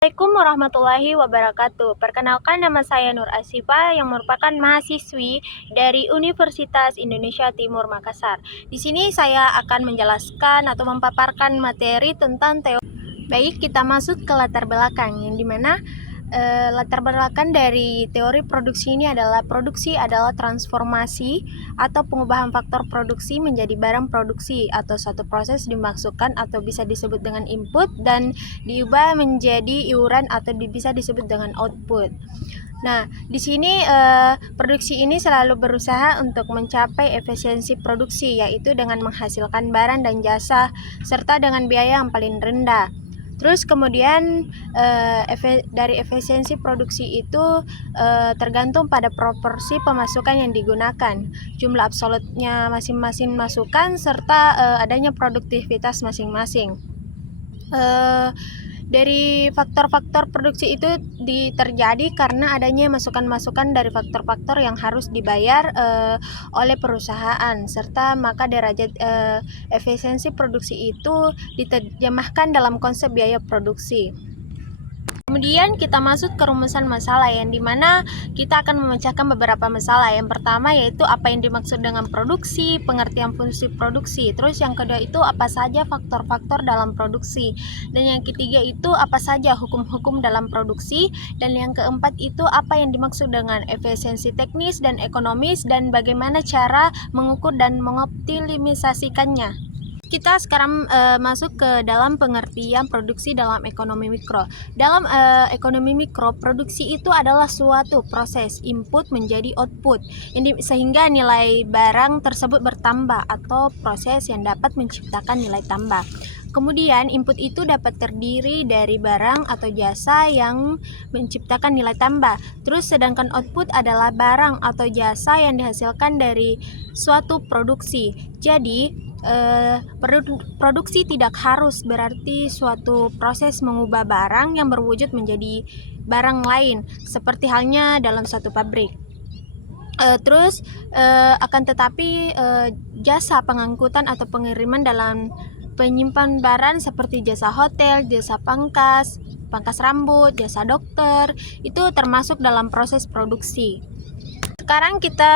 Assalamualaikum warahmatullahi wabarakatuh. Perkenalkan, nama saya Nur Asifa yang merupakan mahasiswi dari Universitas Indonesia Timur Makassar. Di sini saya akan menjelaskan atau memaparkan materi tentang teori. Baik, kita masuk ke latar belakang, yang dimana latar belakang dari teori produksi ini adalah produksi adalah transformasi atau pengubahan faktor produksi menjadi barang produksi atau suatu proses dimaksudkan atau bisa disebut dengan input dan diubah menjadi iuran atau bisa disebut dengan output. Nah, di sini produksi ini selalu berusaha untuk mencapai efisiensi produksi, yaitu dengan menghasilkan barang dan jasa serta dengan biaya yang paling rendah. Terus kemudian dari efisiensi produksi itu tergantung pada proporsi pemasukan yang digunakan, jumlah absolutnya masing-masing masukan, serta adanya produktivitas masing-masing. Dari faktor-faktor produksi itu terjadi karena adanya masukan-masukan dari faktor-faktor yang harus dibayar oleh perusahaan, serta maka derajat efisiensi produksi itu diterjemahkan dalam konsep biaya produksi. Kemudian kita masuk ke rumusan masalah, yang dimana kita akan memecahkan beberapa masalah. Yang pertama yaitu apa yang dimaksud dengan produksi, pengertian fungsi produksi. Terus yang kedua itu apa saja faktor-faktor dalam produksi. Dan yang ketiga itu apa saja hukum-hukum dalam produksi. Dan yang keempat itu apa yang dimaksud dengan efisiensi teknis dan ekonomis dan bagaimana cara mengukur dan mengoptimisasikannya. Kita sekarang masuk ke dalam pengertian produksi dalam ekonomi mikro. Dalam ekonomi mikro, produksi itu adalah suatu proses input menjadi output, sehingga nilai barang tersebut bertambah atau proses yang dapat menciptakan nilai tambah. Kemudian input itu dapat terdiri dari barang atau jasa yang menciptakan nilai tambah. Terus sedangkan output adalah barang atau jasa yang dihasilkan dari suatu produksi. Jadi produksi tidak harus berarti suatu proses mengubah barang yang berwujud menjadi barang lain, seperti halnya dalam suatu pabrik. Terus akan tetapi jasa pengangkutan atau pengiriman dalam penyimpan barang seperti jasa hotel, jasa pangkas rambut, jasa dokter, itu termasuk dalam proses produksi. Sekarang kita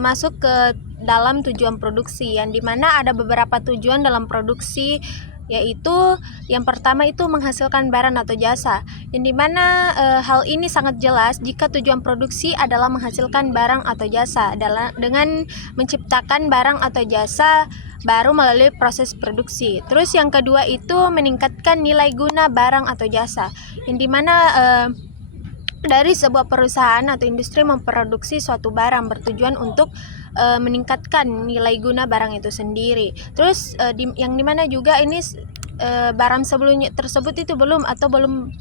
masuk ke dalam tujuan produksi, yang dimana ada beberapa tujuan dalam produksi, yaitu yang pertama itu menghasilkan barang atau jasa, yang dimana hal ini sangat jelas jika tujuan produksi adalah menghasilkan barang atau jasa dengan menciptakan barang atau jasa baru melalui proses produksi. Terus yang kedua itu meningkatkan nilai guna barang atau jasa, yang dimana dari sebuah perusahaan atau industri memproduksi suatu barang bertujuan untuk meningkatkan nilai guna barang itu sendiri. Terus yang dimana juga ini barang sebelumnya tersebut itu belum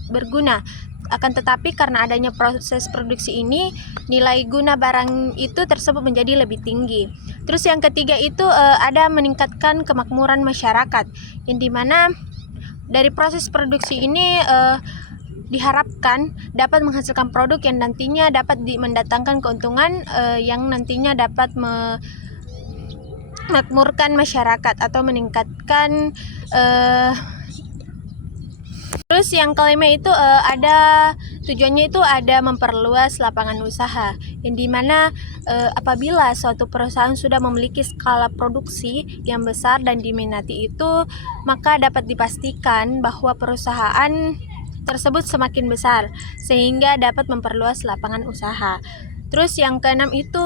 berguna, akan tetapi karena adanya proses produksi ini nilai guna barang itu tersebut menjadi lebih tinggi. Terus yang ketiga itu ada meningkatkan kemakmuran masyarakat, yang dimana dari proses produksi ini diharapkan dapat menghasilkan produk yang nantinya dapat mendatangkan keuntungan yang nantinya dapat memakmurkan masyarakat atau meningkatkan. Terus yang kelima itu ada tujuannya itu ada memperluas lapangan usaha, yang dimana apabila suatu perusahaan sudah memiliki skala produksi yang besar dan diminati itu, maka dapat dipastikan bahwa perusahaan tersebut semakin besar sehingga dapat memperluas lapangan usaha. Terus yang keenam itu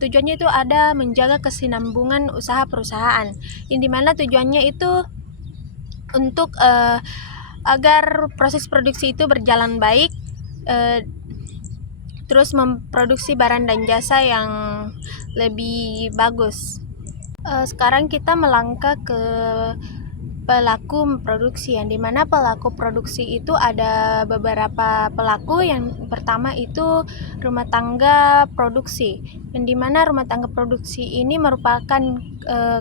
tujuannya itu ada menjaga kesinambungan usaha perusahaan, yang dimana tujuannya itu untuk agar proses produksi itu berjalan baik, terus memproduksi barang dan jasa yang lebih bagus. Sekarang kita melangkah ke pelaku produksi, yang dimana pelaku produksi itu ada beberapa pelaku. Yang pertama itu rumah tangga produksi, yang dimana rumah tangga produksi ini merupakan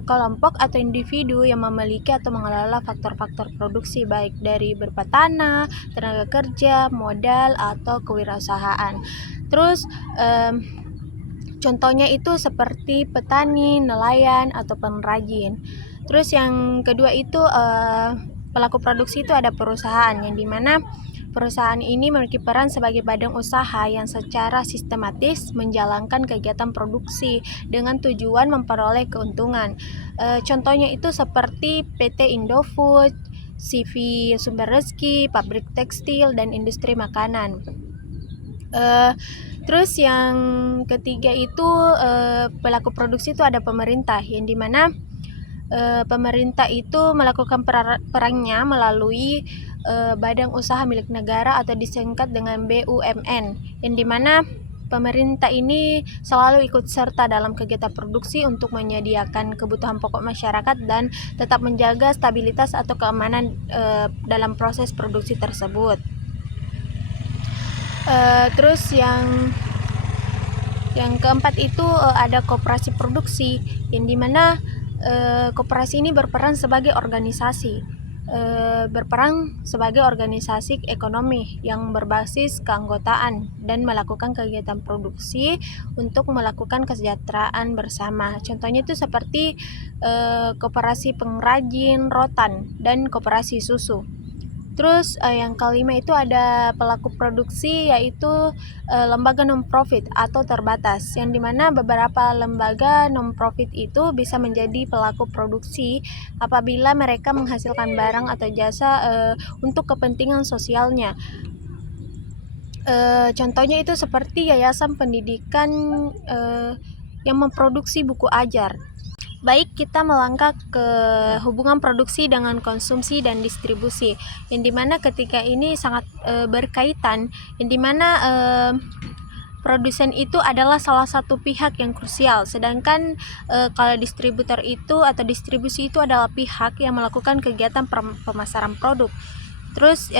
kelompok atau individu yang memiliki atau mengelola faktor-faktor produksi, baik dari berupa tanah, tenaga kerja, modal, atau kewirausahaan. Terus contohnya itu seperti petani, nelayan, atau pengrajin. Terus yang kedua itu pelaku produksi itu ada perusahaan, yang dimana Perusahaan ini memiliki peran sebagai badan usaha yang secara sistematis menjalankan kegiatan produksi dengan tujuan memperoleh keuntungan. Contohnya itu seperti PT Indofood, CV Sumber Rezeki, pabrik tekstil, dan industri makanan. Terus yang ketiga itu pelaku produksi itu ada pemerintah, yang dimana pemerintah itu melakukan perannya melalui badan usaha milik negara atau disingkat dengan BUMN, yang dimana pemerintah ini selalu ikut serta dalam kegiatan produksi untuk menyediakan kebutuhan pokok masyarakat dan tetap menjaga stabilitas atau keamanan dalam proses produksi tersebut. Terus yang keempat itu ada koperasi produksi, yang dimana koperasi ini berperan sebagai organisasi ekonomi yang berbasis keanggotaan dan melakukan kegiatan produksi untuk melakukan kesejahteraan bersama. Contohnya itu seperti koperasi pengrajin rotan dan koperasi susu. Terus yang kelima itu ada pelaku produksi, yaitu lembaga non-profit atau terbatas, yang dimana beberapa lembaga non-profit itu bisa menjadi pelaku produksi apabila mereka menghasilkan barang atau jasa untuk kepentingan sosialnya. Contohnya itu seperti yayasan pendidikan yang memproduksi buku ajar. Baik, kita melangkah ke hubungan produksi dengan konsumsi dan distribusi, yang dimana ketika ini sangat berkaitan, yang dimana produsen itu adalah salah satu pihak yang krusial, sedangkan kalau distributor itu atau distribusi itu adalah pihak yang melakukan kegiatan pemasaran produk. Terus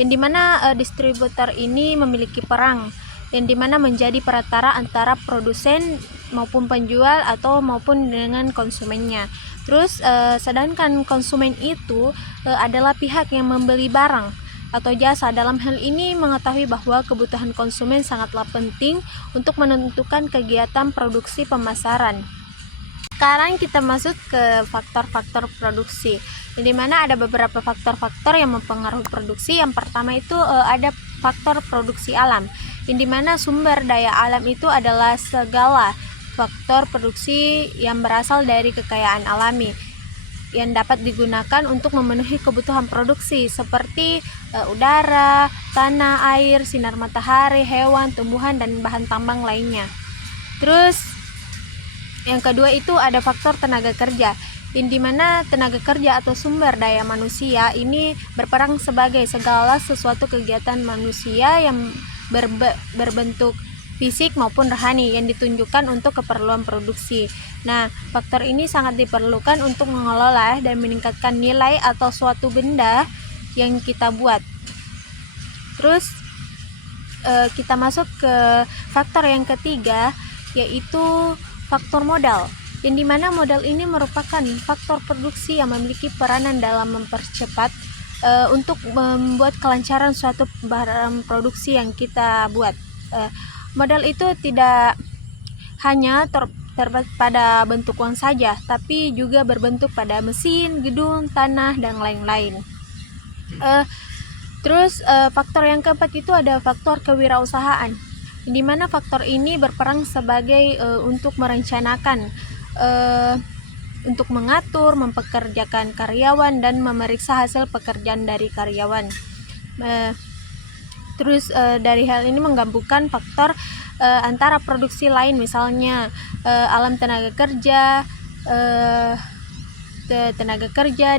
yang dimana distributor ini memiliki peran, yang dimana menjadi perantara antara produsen maupun penjual maupun dengan konsumennya. Terus sedangkan konsumen itu adalah pihak yang membeli barang atau jasa. Dalam hal ini mengetahui bahwa kebutuhan konsumen sangatlah penting untuk menentukan kegiatan produksi pemasaran. Sekarang kita masuk ke faktor-faktor produksi, di mana ada beberapa faktor-faktor yang mempengaruhi produksi. Yang pertama itu ada faktor produksi alam, yang dimana sumber daya alam itu adalah segala faktor produksi yang berasal dari kekayaan alami yang dapat digunakan untuk memenuhi kebutuhan produksi seperti udara, tanah, air, sinar matahari, hewan, tumbuhan, dan bahan tambang lainnya. Terus yang kedua itu ada faktor tenaga kerja, yang dimana tenaga kerja atau sumber daya manusia ini berperan sebagai segala sesuatu kegiatan manusia yang berbentuk fisik maupun rohani yang ditunjukkan untuk keperluan produksi. Nah, faktor ini sangat diperlukan untuk mengelola dan meningkatkan nilai atau suatu benda yang kita buat. Terus kita masuk ke faktor yang ketiga, yaitu faktor modal, yang dimana modal ini merupakan faktor produksi yang memiliki peranan dalam mempercepat untuk membuat kelancaran suatu barang produksi yang kita buat. Modal itu tidak hanya terbatas pada bentuk uang saja, tapi juga berbentuk pada mesin, gedung, tanah, dan lain-lain. Terus faktor yang keempat itu ada faktor kewirausahaan, di mana faktor ini berperan sebagai untuk merencanakan, untuk mengatur, mempekerjakan karyawan, dan memeriksa hasil pekerjaan dari karyawan. Terus dari hal ini menggabungkan faktor antara produksi lain, misalnya alam tenaga kerja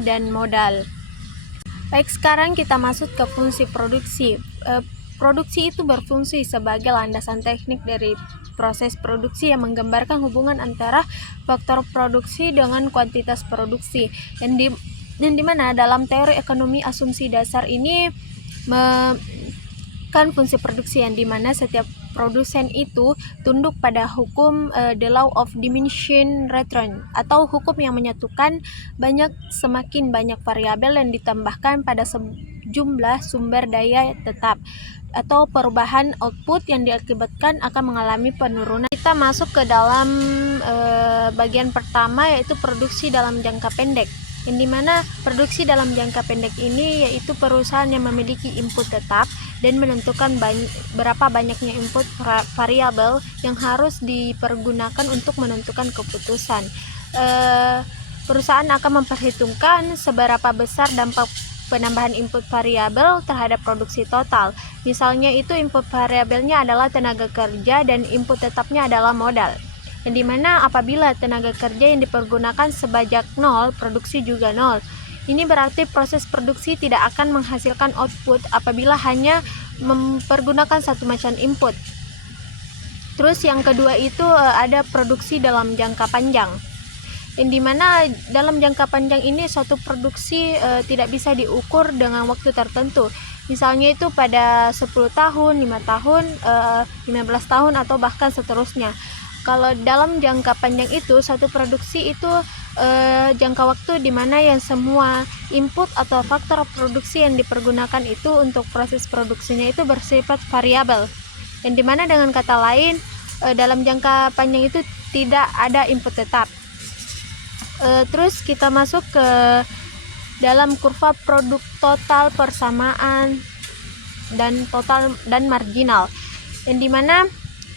dan modal. Baik, sekarang kita masuk ke fungsi produksi. Produksi itu berfungsi sebagai landasan teknik dari proses produksi yang menggambarkan hubungan antara faktor produksi dengan kuantitas produksi. Dan di mana dalam teori ekonomi asumsi dasar ini kan fungsi produksi, yang dimana setiap produsen itu tunduk pada hukum the law of diminishing return, atau hukum yang menyatukan semakin banyak variabel yang ditambahkan pada jumlah sumber daya tetap, atau perubahan output yang diakibatkan akan mengalami penurunan. Kita masuk ke dalam bagian pertama, yaitu produksi dalam jangka pendek. yang dimana produksi dalam jangka pendek ini yaitu perusahaan yang memiliki input tetap dan menentukan berapa banyaknya input variabel yang harus dipergunakan untuk menentukan keputusan. Perusahaan akan memperhitungkan seberapa besar dampak penambahan input variabel terhadap produksi total. Misalnya itu input variabelnya adalah tenaga kerja dan input tetapnya adalah modal. Yang dimana apabila tenaga kerja yang dipergunakan sebanyak 0, produksi juga 0. Ini berarti proses produksi tidak akan menghasilkan output apabila hanya mempergunakan satu macam input. Terus yang kedua itu ada produksi dalam jangka panjang. Yang dimana dalam jangka panjang ini suatu produksi tidak bisa diukur dengan waktu tertentu. Misalnya itu pada 10 tahun, 5 tahun, 15 tahun atau bahkan seterusnya. Kalau dalam jangka panjang itu, satu produksi itu jangka waktu di mana yang semua input atau faktor produksi yang dipergunakan itu untuk proses produksinya itu bersifat variabel. Yang dimana dengan kata lain, dalam jangka panjang itu tidak ada input tetap. Terus kita masuk ke dalam kurva produk total, persamaan, dan total dan marginal. Yang dimana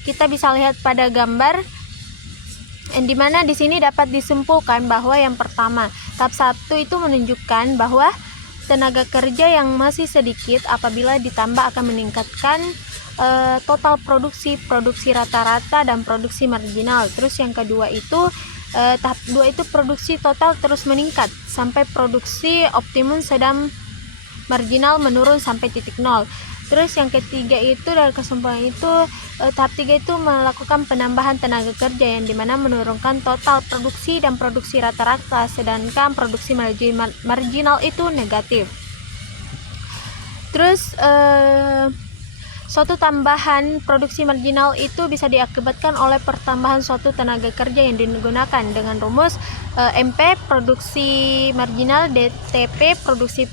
kita bisa lihat pada gambar, yang dimana di sini dapat disimpulkan bahwa yang pertama, tahap 1 itu menunjukkan bahwa tenaga kerja yang masih sedikit apabila ditambah akan meningkatkan total produksi rata-rata dan produksi marginal. Terus yang kedua itu tahap 2 itu produksi total terus meningkat sampai produksi optimum, sedang marginal menurun sampai titik 0. Terus yang ketiga itu dari kesimpulan itu tahap 3 itu melakukan penambahan tenaga kerja yang dimana menurunkan total produksi dan produksi rata-rata, sedangkan produksi marginal itu negatif. Terus suatu tambahan produksi marginal itu bisa diakibatkan oleh pertambahan suatu tenaga kerja yang digunakan dengan rumus MP produksi marginal, DTP produksi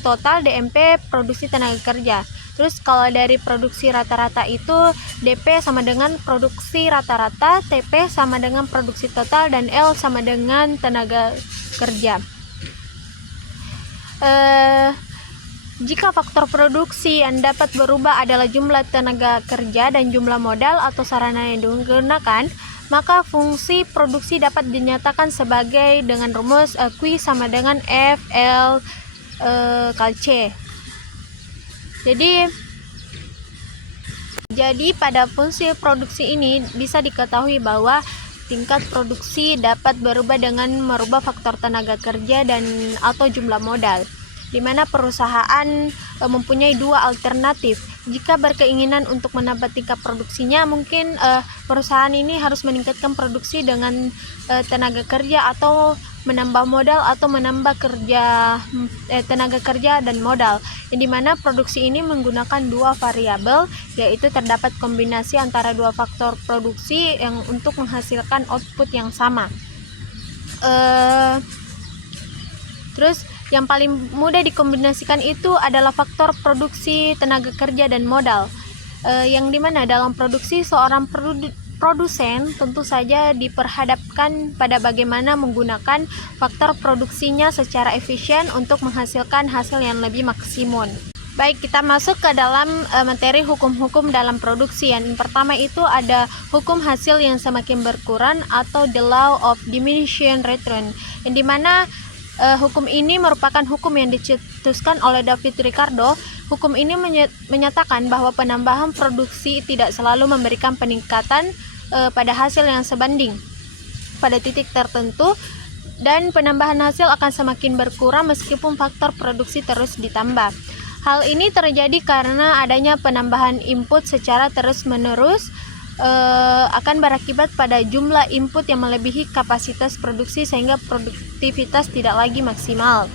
total, DMP produksi tenaga kerja. Terus kalau dari produksi rata-rata itu DP sama dengan produksi rata-rata, TP sama dengan produksi total, dan L sama dengan tenaga kerja. Jika faktor produksi yang dapat berubah adalah jumlah tenaga kerja dan jumlah modal atau sarana yang digunakan, maka fungsi produksi dapat dinyatakan sebagai dengan rumus Q sama dengan F L kali C. Jadi pada fungsi produksi ini bisa diketahui bahwa tingkat produksi dapat berubah dengan merubah faktor tenaga kerja dan atau jumlah modal, di mana perusahaan mempunyai dua alternatif. Jika berkeinginan untuk menambah tingkat produksinya, mungkin perusahaan ini harus meningkatkan produksi dengan tenaga kerja atau menambah modal atau menambah tenaga kerja dan modal, yang dimana produksi ini menggunakan dua variabel, yaitu terdapat kombinasi antara dua faktor produksi yang untuk menghasilkan output yang sama. Terus yang paling mudah dikombinasikan itu adalah faktor produksi, tenaga kerja, dan modal, yang dimana dalam produksi seorang produsen tentu saja diperhadapkan pada bagaimana menggunakan faktor produksinya secara efisien untuk menghasilkan hasil yang lebih maksimum. Baik, kita masuk ke dalam materi hukum-hukum dalam produksi. Yang pertama itu ada hukum hasil yang semakin berkurang atau the law of diminishing return, yang dimana hukum ini merupakan hukum yang dicetuskan oleh David Ricardo. Hukum ini menyatakan bahwa penambahan produksi tidak selalu memberikan peningkatan pada hasil yang sebanding pada titik tertentu, dan penambahan hasil akan semakin berkurang meskipun faktor produksi terus ditambah. Hal ini terjadi karena adanya penambahan input secara terus-menerus akan berakibat pada jumlah input yang melebihi kapasitas produksi sehingga produktivitas tidak lagi maksimal.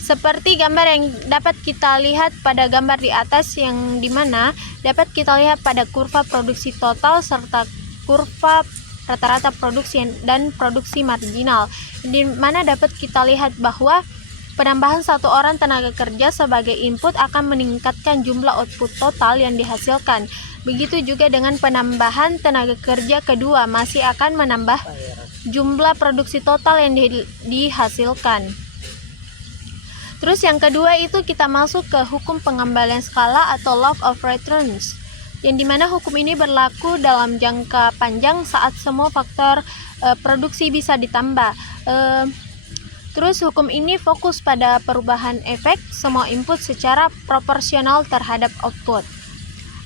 Seperti gambar yang dapat kita lihat pada gambar di atas, yang dimana dapat kita lihat pada kurva produksi total serta kurva rata-rata produksi dan produksi marginal, di mana dapat kita lihat bahwa Penambahan satu orang tenaga kerja sebagai input akan meningkatkan jumlah output total yang dihasilkan. Begitu juga dengan penambahan tenaga kerja kedua masih akan menambah jumlah produksi total yang dihasilkan. Terus yang kedua itu kita masuk ke hukum pengembalian skala atau law of returns, yang dimana hukum ini berlaku dalam jangka panjang saat semua faktor produksi bisa ditambah. Terus hukum ini fokus pada perubahan efek semua input secara proporsional terhadap output.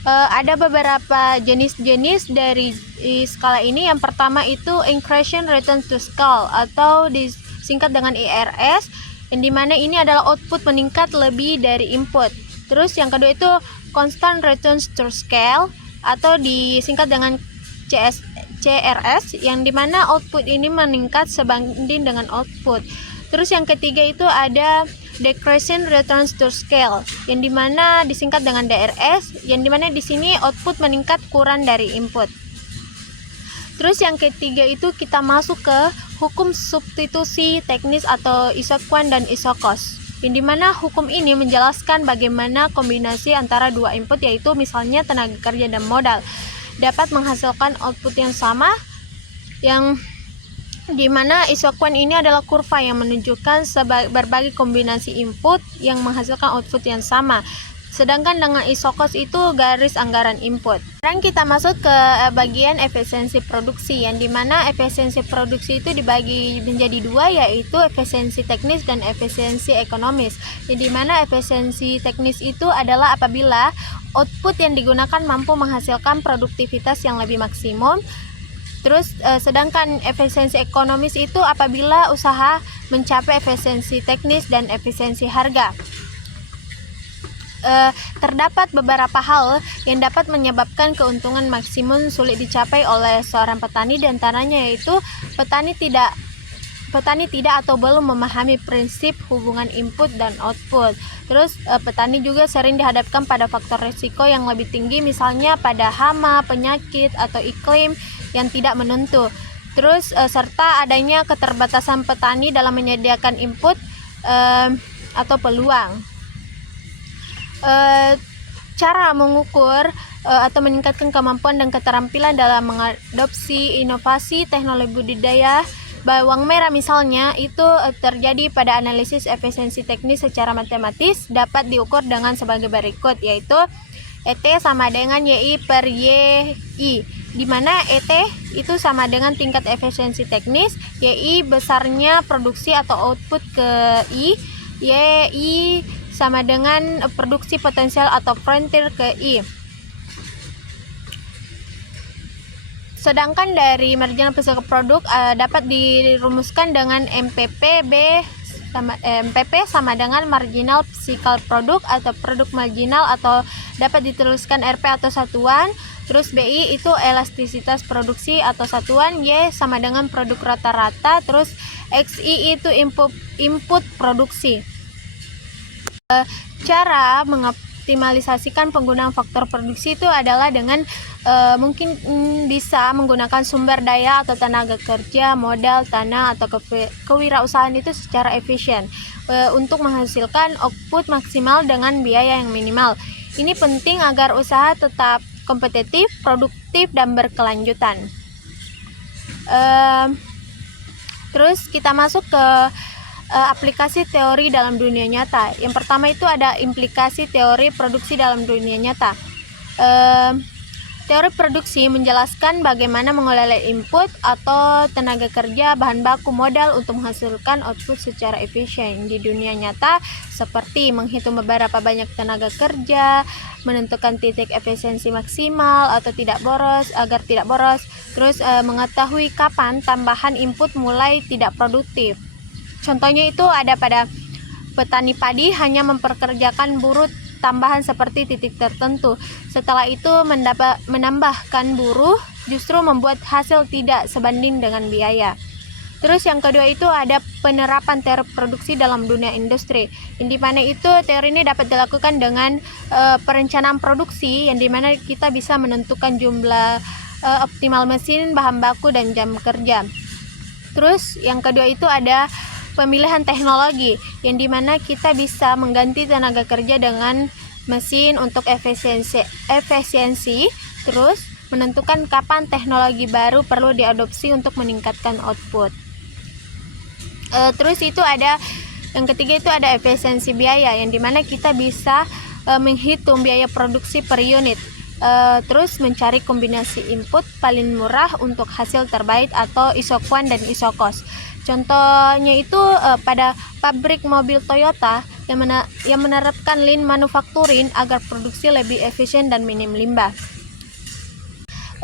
Ada beberapa jenis-jenis dari skala ini. Yang pertama itu increasing return to scale atau disingkat dengan IRS, yang dimana ini adalah output meningkat lebih dari input. Terus yang kedua itu constant returns to scale atau disingkat dengan CRS, yang dimana output ini meningkat sebanding dengan output. Terus yang ketiga itu ada decreasing returns to scale, yang dimana disingkat dengan DRS, yang dimana di sini output meningkat kurang dari input. Terus yang ketiga itu kita masuk ke hukum substitusi teknis atau isoquant dan isocos, yang dimana hukum ini menjelaskan bagaimana kombinasi antara dua input, yaitu misalnya tenaga kerja dan modal, dapat menghasilkan output yang sama, yang dimana isoquant ini adalah kurva yang menunjukkan berbagai kombinasi input yang menghasilkan output yang sama. Sedangkan dengan isocos itu garis anggaran input. Sekarang kita masuk ke bagian efisiensi produksi, yang dimana efisiensi produksi itu dibagi menjadi dua, yaitu efisiensi teknis dan efisiensi ekonomis. Yang dimana efisiensi teknis itu adalah apabila output yang digunakan mampu menghasilkan produktivitas yang lebih maksimum. Terus sedangkan efisiensi ekonomis itu apabila usaha mencapai efisiensi teknis dan efisiensi harga. Terdapat beberapa hal yang dapat menyebabkan keuntungan maksimum sulit dicapai oleh seorang petani, dan antaranya yaitu petani tidak atau belum memahami prinsip hubungan input dan output. Terus petani juga sering dihadapkan pada faktor risiko yang lebih tinggi, misalnya pada hama, penyakit, atau iklim yang tidak menentu. Terus serta adanya keterbatasan petani dalam menyediakan input atau peluang. Cara mengukur atau meningkatkan kemampuan dan keterampilan dalam mengadopsi inovasi teknologi budidaya bawang merah misalnya itu terjadi pada analisis efisiensi teknis secara matematis, dapat diukur dengan sebagai berikut, yaitu ET sama dengan YI per YI, di mana ET itu sama dengan tingkat efisiensi teknis, YI besarnya produksi atau output ke I, YI sama dengan produksi potensial atau frontier ke I. Sedangkan dari marginal physical product dapat dirumuskan dengan MPP sama dengan marginal physical product atau produk marginal, atau dapat dituliskan RP atau satuan. Terus BI itu elastisitas produksi atau satuan, Y sama dengan produk rata-rata, terus XI itu input produksi. Cara mengoptimalisasikan penggunaan faktor produksi itu adalah dengan mungkin bisa menggunakan sumber daya atau tenaga kerja, modal, tanah, atau kewirausahaan itu secara efisien untuk menghasilkan output maksimal dengan biaya yang minimal. Ini penting agar usaha tetap kompetitif, produktif, dan berkelanjutan. Terus kita masuk ke aplikasi teori dalam dunia nyata. Yang pertama itu ada implikasi teori produksi dalam dunia nyata. Teori produksi menjelaskan bagaimana mengelola input atau tenaga kerja, bahan baku, modal untuk menghasilkan output secara efisien di dunia nyata, seperti menghitung beberapa banyak tenaga kerja, menentukan titik efisiensi maksimal atau tidak boros agar tidak boros, terus mengetahui kapan tambahan input mulai tidak produktif. Contohnya itu ada pada petani padi hanya memperkerjakan buruh tambahan seperti titik tertentu. Setelah itu menambahkan buruh justru membuat hasil tidak sebanding dengan biaya. Terus yang kedua itu ada penerapan teori produksi dalam dunia industri, yang dimana itu teori ini dapat dilakukan dengan perencanaan produksi, yang dimana kita bisa menentukan jumlah optimal mesin, bahan baku, dan jam kerja. Terus yang kedua itu ada pemilihan teknologi yang dimana kita bisa mengganti tenaga kerja dengan mesin untuk efisiensi, terus menentukan kapan teknologi baru perlu diadopsi untuk meningkatkan output. Terus itu ada yang ketiga, itu ada efisiensi biaya yang dimana kita bisa menghitung biaya produksi per unit, terus mencari kombinasi input paling murah untuk hasil terbaik atau isokuan dan isokos. Contohnya itu pada pabrik mobil Toyota yang menerapkan lean manufacturing agar produksi lebih efisien dan minim limbah.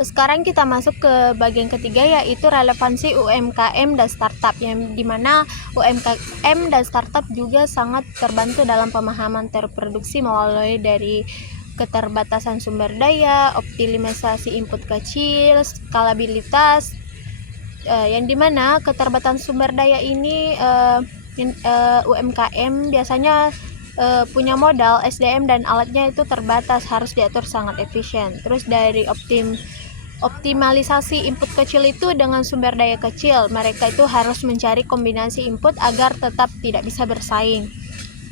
Sekarang kita masuk ke bagian ketiga, yaitu relevansi UMKM dan startup, yang dimana UMKM dan startup juga sangat terbantu dalam pemahaman teori produksi melalui dari keterbatasan sumber daya, optimalisasi input kecil, skalabilitas, yang dimana keterbatasan sumber daya ini UMKM biasanya punya modal, SDM dan alatnya itu terbatas, harus diatur sangat efisien. Terus dari optimalisasi input kecil itu dengan sumber daya kecil, mereka itu harus mencari kombinasi input agar tetap tidak bisa bersaing.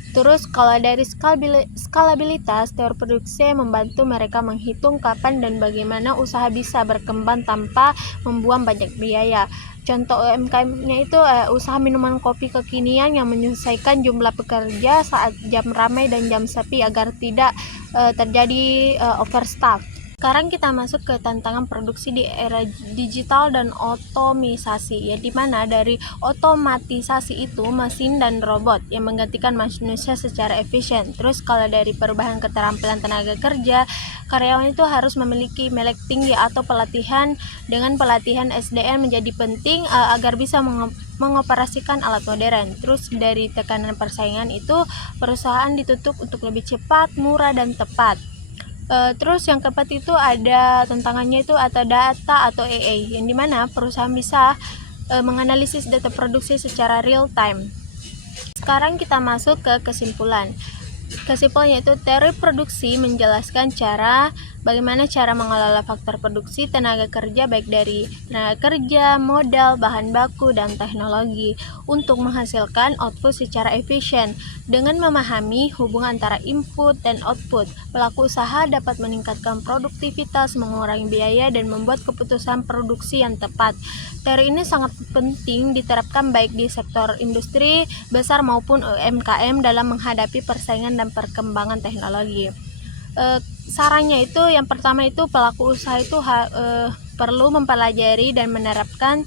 Terus kalau dari skalabilitas, teori produksi membantu mereka menghitung kapan dan bagaimana usaha bisa berkembang tanpa membuang banyak biaya. Contoh UMKM-nya itu usaha minuman kopi kekinian yang menyesuaikan jumlah pekerja saat jam ramai dan jam sepi agar tidak terjadi overstaff. Sekarang kita masuk ke tantangan produksi di era digital dan otomisasi, ya dimana dari otomatisasi itu mesin dan robot yang menggantikan manusia secara efisien. Terus kalau dari perubahan keterampilan tenaga kerja, karyawan itu harus memiliki melek tinggi atau pelatihan. Dengan pelatihan SDM menjadi penting agar bisa mengoperasikan alat modern. Terus dari tekanan persaingan itu, perusahaan dituntut untuk lebih cepat, murah, dan tepat. Terus yang keempat itu ada tantangannya itu atau data atau AI, yang dimana perusahaan bisa menganalisis data produksi secara real time. Sekarang kita masuk ke kesimpulan. Kesimpulannya itu, teori produksi menjelaskan bagaimana cara mengelola faktor produksi tenaga kerja, baik dari tenaga kerja, modal, bahan baku, dan teknologi untuk menghasilkan output secara efisien. Dengan memahami hubungan antara input dan output, pelaku usaha dapat meningkatkan produktivitas, mengurangi biaya, dan membuat keputusan produksi yang tepat. Teori ini sangat penting diterapkan baik di sektor industri besar maupun UMKM dalam menghadapi persaingan dan perkembangan teknologi. Sarannya itu, yang pertama itu pelaku usaha itu perlu mempelajari dan menerapkan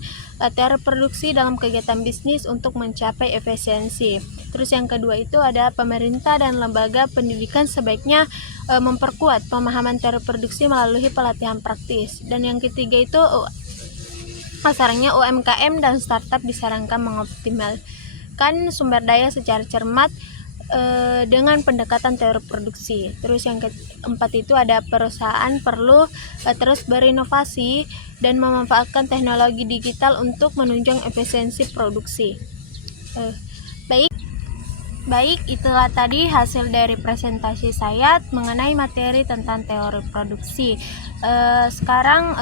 teori produksi dalam kegiatan bisnis untuk mencapai efisiensi. Terus yang kedua itu ada pemerintah dan lembaga pendidikan sebaiknya memperkuat pemahaman teori produksi melalui pelatihan praktis. Dan yang ketiga itu sarannya UMKM dan startup disarankan mengoptimalkan sumber daya secara cermat dengan pendekatan teori produksi. Terus yang keempat itu ada perusahaan perlu terus berinovasi dan memanfaatkan teknologi digital untuk menunjang efisiensi produksi. Baik, itulah tadi hasil dari presentasi saya mengenai materi tentang teori produksi. Sekarang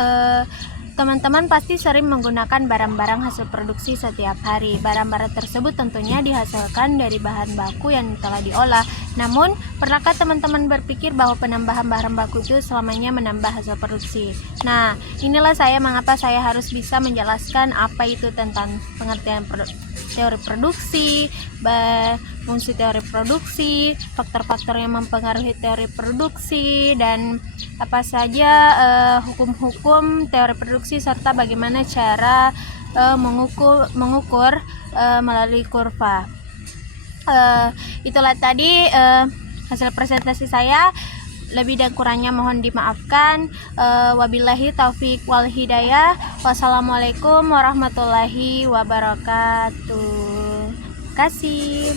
teman-teman pasti sering menggunakan barang-barang hasil produksi setiap hari. Barang-barang tersebut tentunya dihasilkan dari bahan baku yang telah diolah. Namun, pernahkah teman-teman berpikir bahwa penambahan bahan baku itu selamanya menambah hasil produksi? Nah, inilah mengapa saya harus bisa menjelaskan apa itu tentang pengertian teori produksi, fungsi teori produksi, faktor-faktor yang mempengaruhi teori produksi, dan apa saja hukum-hukum teori produksi, serta bagaimana cara mengukur melalui kurva. Itulah tadi hasil presentasi saya. Lebih dan kurangnya mohon dimaafkan. Wabillahi taufik wal hidayah. Wassalamualaikum warahmatullahi wabarakatuh. Terima kasih.